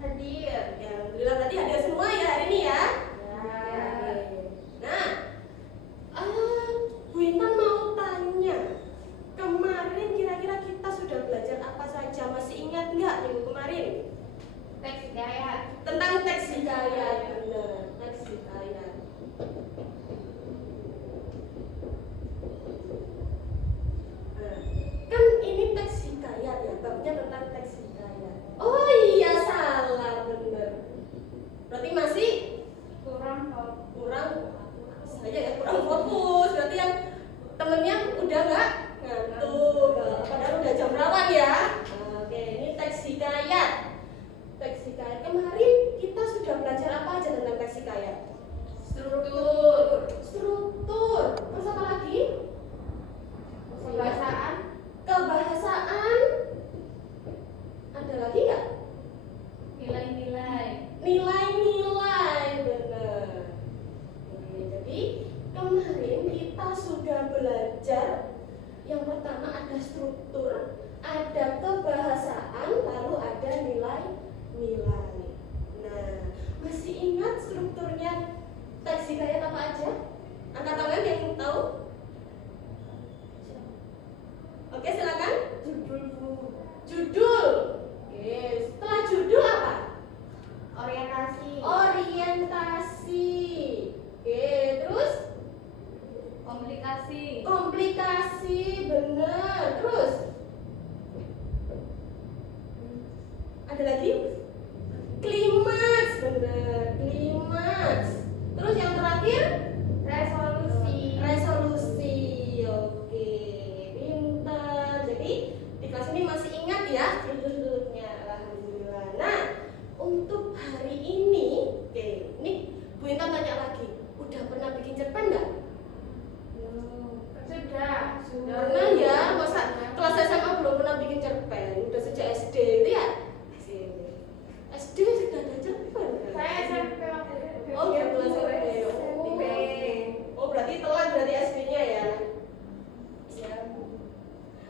Hadir. Ya, alhamdulillah berarti hadir semua ya hari ini ya. Ya. Nah, Bu Intan mau tanya, kemarin kira-kira kita sudah belajar apa saja? Masih ingat nggak minggu kemarin? Teks hikayat. Tentang teks hikayat, benar, teks hikayat. Nah, kan ini teks hikayat ya, babnya tentang teks hikayat. Oh iya, salah, benar. Berarti masih Kurang saya ya kurang fokus. Berarti yang temennya udah nggak ngantuk, padahal udah jam rawan ya. Oke, ini teks hikayat. Teks hikayat kemarin kita sudah belajar apa aja tentang teks hikayat? struktur. Terus apa lagi? Pembahasan. Kebahasaan. Ada lagi nggak? Nilai-nilai. Nilai-nilai, benar. Oke, jadi kemarin kita sudah belajar yang pertama ada struktur, ada kebahasaan, lalu ada nilai-nilai. Nah, masih ingat strukturnya teks hikayat apa aja? Angkat tangan yang tahu. Oke, silakan. Judul. Oke, setelah judul apa? Orientasi. Orientasi. Oke, terus Komplikasi. komplikasi, benar. Terus ada lagi? Klimaks, benar. Klimaks. Terus yang terakhir Resolusi. resolusi. Oke, pintar. Jadi di kelas ini masih ingat ya struktur-strukturnya. Alhamdulillah. Nah, untuk hari ini, oke, ini Bu Intan tanya lagi. Udah pernah bikin cerpen nggak? Sudah. Pernah ya, masa kelas SMA belum pernah bikin cerpen? Udah sejak SD itu ya? SD sudah ada cerpen kan? Saya SMP waktu itu. Oh gitu, SMP. Oh berarti telat berarti SD-nya ya? Ya.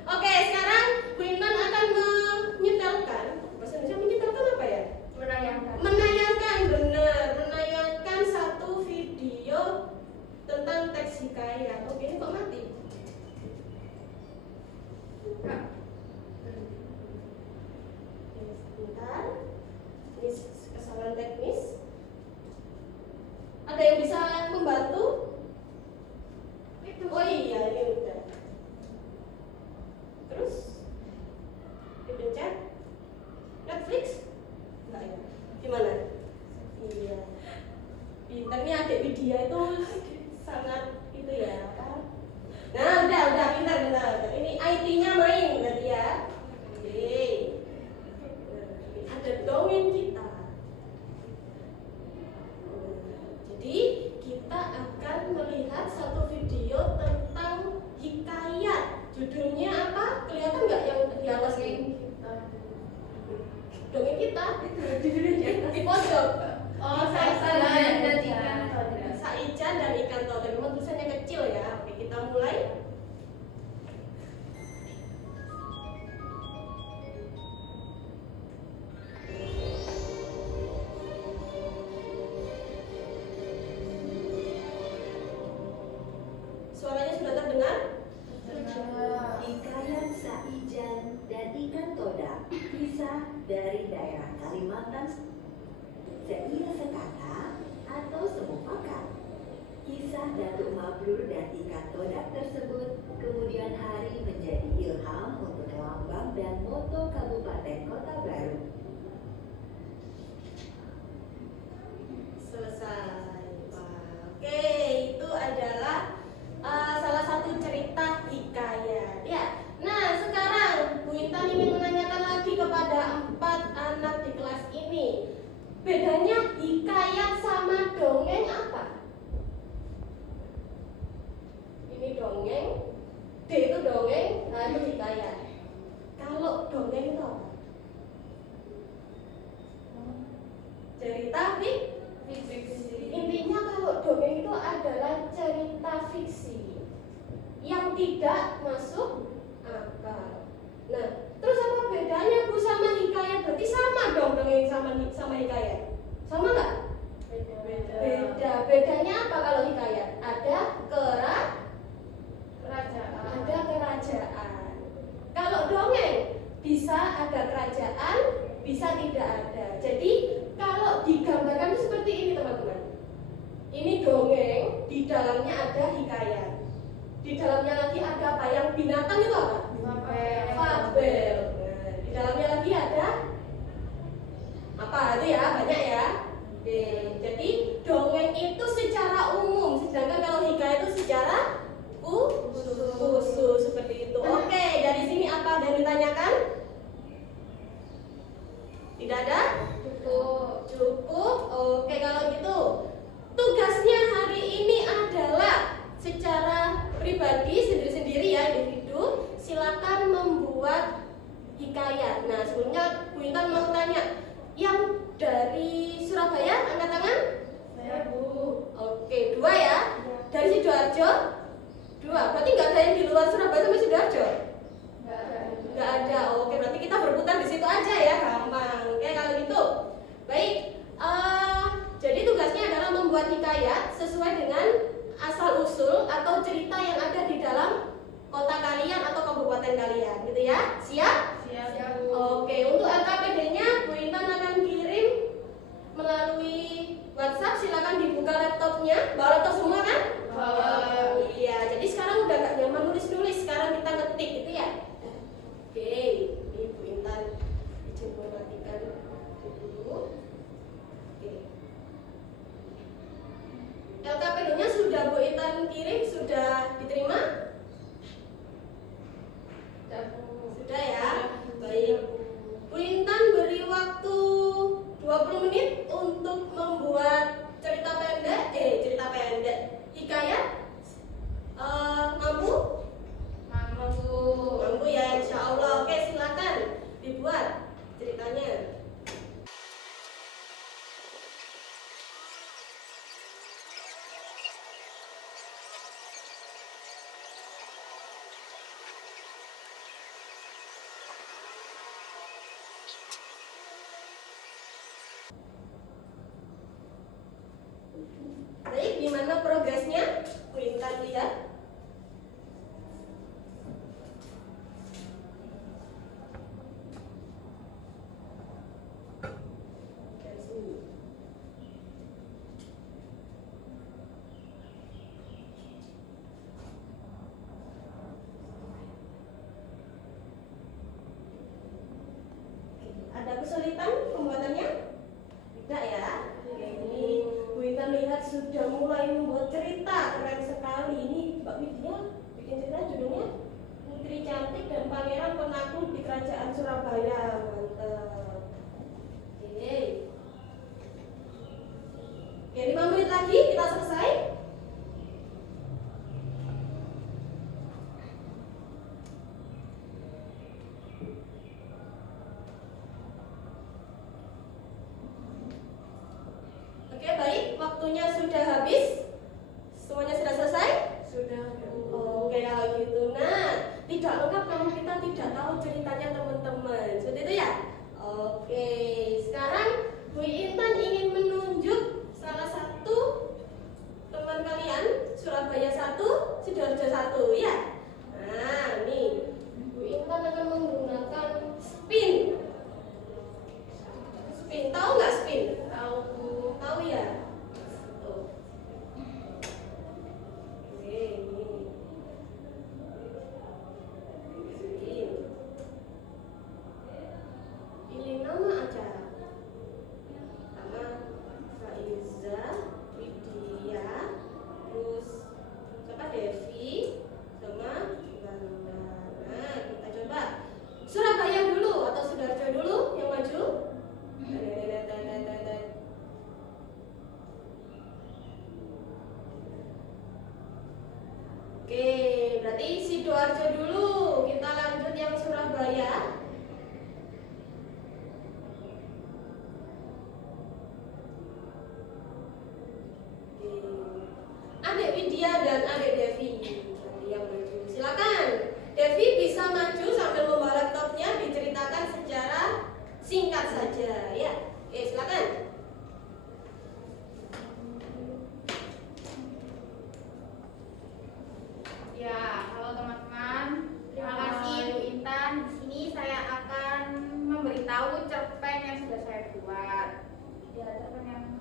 Oke, sekarang Bu Intan akan menyetelkan. Bahasa Indonesia menyetelkan apa ya? Menayangkan. Menayangkan, benar. Menayangkan satu video tentang teks hikayat. Oke, ini kok mati? Kak. Sebentar. Ini kesalahan teknis. Ada yang bisa membantu? Oh iya, ini udah. Terus dipencet Netflix? Enggak ya? Gimana? Iya. Pintar nih adik Widya itu sangat itu ya apa? Nah, udah pintar benar. Ini IT-nya main berarti ya. Oke. Ada dongeng kita. Jadi kita akan melihat satu video tentang hikayat. Judulnya apa? Kelihatan nggak yang di atas ini? Dongeng kita. Di pojok. Oh, Saijan dan ikan toda. Saijan dan ikan toda. Memang tulisannya kecil ya. Oke, kita mulai. Suaranya sudah terdengar? Hikayat Saijan dan ikan toda, kisah dari daerah Kalimantan. Seia sekata atau semufakat. Kisah Datuk Mabrur dan ikan toda tersebut kemudian hari menjadi ilham untuk lambang dan moto Kabupaten Kota Baru. Selesai. Wah, oke, itu adalah salah satu cerita hikayat ya. Nah, sekarang Bu Intan ingin menanyakan lagi kepada 4 anak di kelas ini. Bedanya hikayat sama dongeng apa? Ini dongeng, D itu dongeng, nah itu hikayat. Kalau dongeng itu apa? Cerita fiksi. Intinya kalau dongeng itu adalah cerita fiksi yang tidak masuk akal. Nah, terus apa bedanya Bu sama hikayat? Berarti sama dong dongeng sama sama hikayat? Sama nggak? Beda. Beda. Bedanya apa kalau hikayat? Ada Kerajaan. kerajaan. Kalau dongeng bisa ada kerajaan, bisa tidak ada. Jadi kalau digambarkan itu seperti ini teman-teman. Ini dongeng, di dalamnya ada hikayat. Di dalamnya lagi ada apa? Yang binatang itu apa? Fabel. Nah, di dalamnya lagi ada apa? Itu ya, banyak ya. Oke, jadi dongeng itu secara umum, sedangkan kalau hikayat itu secara khusus seperti itu. Oke, dari sini apa ada yang ditanyakan? Tidak ada? Cukup. Oke, kalau gitu tugasnya hari ini adalah secara pribadi sendiri-sendiri ya, individu, silakan membuat hikayat. Nah, sebelumnya Bu Intan mau tanya, yang dari Surabaya angkat tangan? Saya Bu. Oke, 2 ya. Dari Sidoarjo? 2. Berarti nggak ada yang di luar Surabaya sama Sidoarjo? Nggak ada. Oke, berarti kita berputar di situ aja ya, gampang. Oke, kalau gitu. Baik. Jadi tugasnya adalah membuat hikayat sesuai dengan asal usul atau cerita yang ada di dalam kota kalian atau kabupaten kalian, gitu ya. Siap? Siap. Oke, untuk LKPD-nya Bu Intan akan kirim melalui WhatsApp. Silakan dibuka laptopnya. Bawa laptop semua kan? Bawa. Iya, jadi sekarang udah gak nyaman nulis-nulis. Sekarang kita ngetik gitu ya. Oke, ini Bu Intan izin mematikan dulu. Oke. LKPD-nya sudah Bu Intan kirim, sudah diterima? Sudah ya? Baik. Bu Intan beri waktu 20 menit untuk membuat cerita pendek, hikayat. Mampu? Mampu ya, insya Allah. Oke, silakan dibuat ceritanya. Baik, gimana progresnya? Bu Intan lihat. Dari sini. Ada kesulitan pembuatannya? Tidak ya? Oke, ini Bu Intan lihat sudah mulai membuat cerita, keren sekali. Ini Mbak Widya bikin cerita judulnya Putri Cantik dan Pangeran Penakut di Kerajaan Surabaya. Mantap. Oke. Oke, 5 menit lagi kita selesai. Oke, baik, waktunya sudah habis. Semuanya sudah selesai? Sudah. Oke, kalau gitu. Nah, tidak lengkap kalau kita tidak tahu ceritanya teman-teman. Seperti itu ya? Oke, sekarang Bu Intan ingin menunjuk salah satu teman kalian, Surabaya 1, Sidoarjo 1, ya? Nah, nih, Bu Intan akan menggunakan spin. Spin, tahu nggak spin? Tahu Bu. Tahu ya? Tuh. Oke, ini. Spin. Pilih nama aja. Pertama Faiza, Widya, terus siapa Devi, sama Wanda. Nah, kita coba Surabaya dulu atau Sidoarjo dulu yang maju.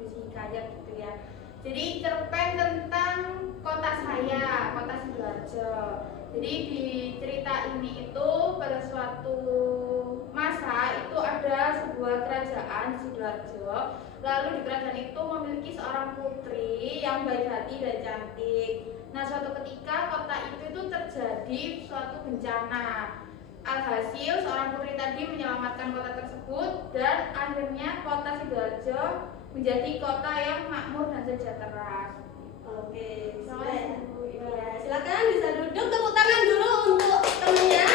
puisi hikayat gitu ya. Jadi cerpen tentang kota saya, kota Sidoarjo. Jadi di cerita ini itu pada suatu masa itu ada sebuah kerajaan di Sidoarjo. Lalu di kerajaan itu memiliki seorang putri yang baik hati dan cantik. Nah, suatu ketika kota itu terjadi suatu bencana. Alhasil seorang putri tadi menyelamatkan kota tersebut dan akhirnya kota Sidoarjo menjadi kota yang makmur dan sejahtera. Oke, Silakan. silakan bisa duduk, tepuk tangan dulu untuk temennya.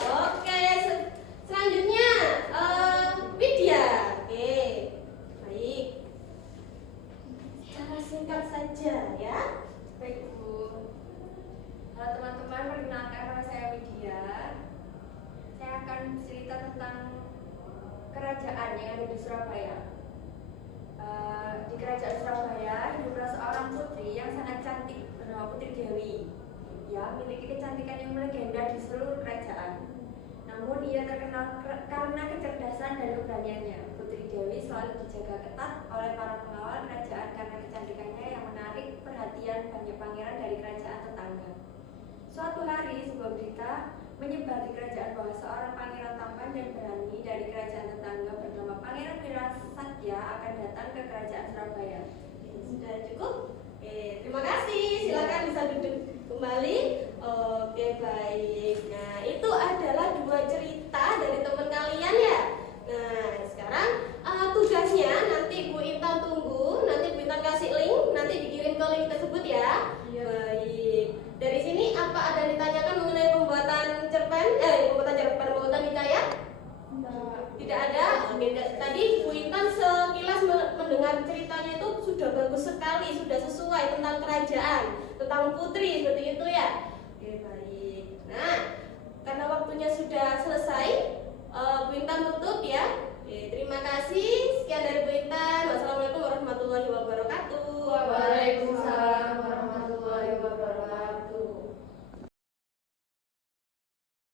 Oke, selanjutnya Widya. Oke, baik. Secara singkat saja ya. Baik Bu. Halo teman-teman, perkenalkan nama saya Widya. Saya akan cerita tentang kerajaan yang ada di Surabaya. Di kerajaan Surabaya hiduplah seorang putri yang sangat cantik bernama Putri Dewi. Ia memiliki kecantikan yang melegenda di seluruh kerajaan. Namun ia terkenal karena kecerdasan dan keberaniannya. Putri Dewi selalu dijaga ketat oleh para pengawal kerajaan karena kecantikannya yang menarik perhatian banyak pangeran dari kerajaan tetangga. Suatu hari sebuah berita menyebar di kerajaan bahwa seorang pangeran tampan dan berani dari kerajaan tetangga bernama Pangeran Wirasatya akan datang ke kerajaan Surabaya. Sudah cukup? Oke, terima kasih. Silakan bisa duduk kembali. Oke, baik. Nah, itu adalah dua cerita dari teman kalian ya. Nah, sekarang tugasnya nanti Bu Intan tunggu, nanti Bu Intan kasih link, nanti dikirim ke link tersebut ya. Iya. Baik. Dari sini apa ada yang ditanyakan mengenai pembuatan pembuatan hikayat? Tidak ada. Oke, tadi Bu Intan sekilas mendengar ceritanya itu sudah bagus sekali, sudah sesuai tentang kerajaan, tentang putri seperti itu ya. Oke, baik. Nah, karena waktunya sudah selesai.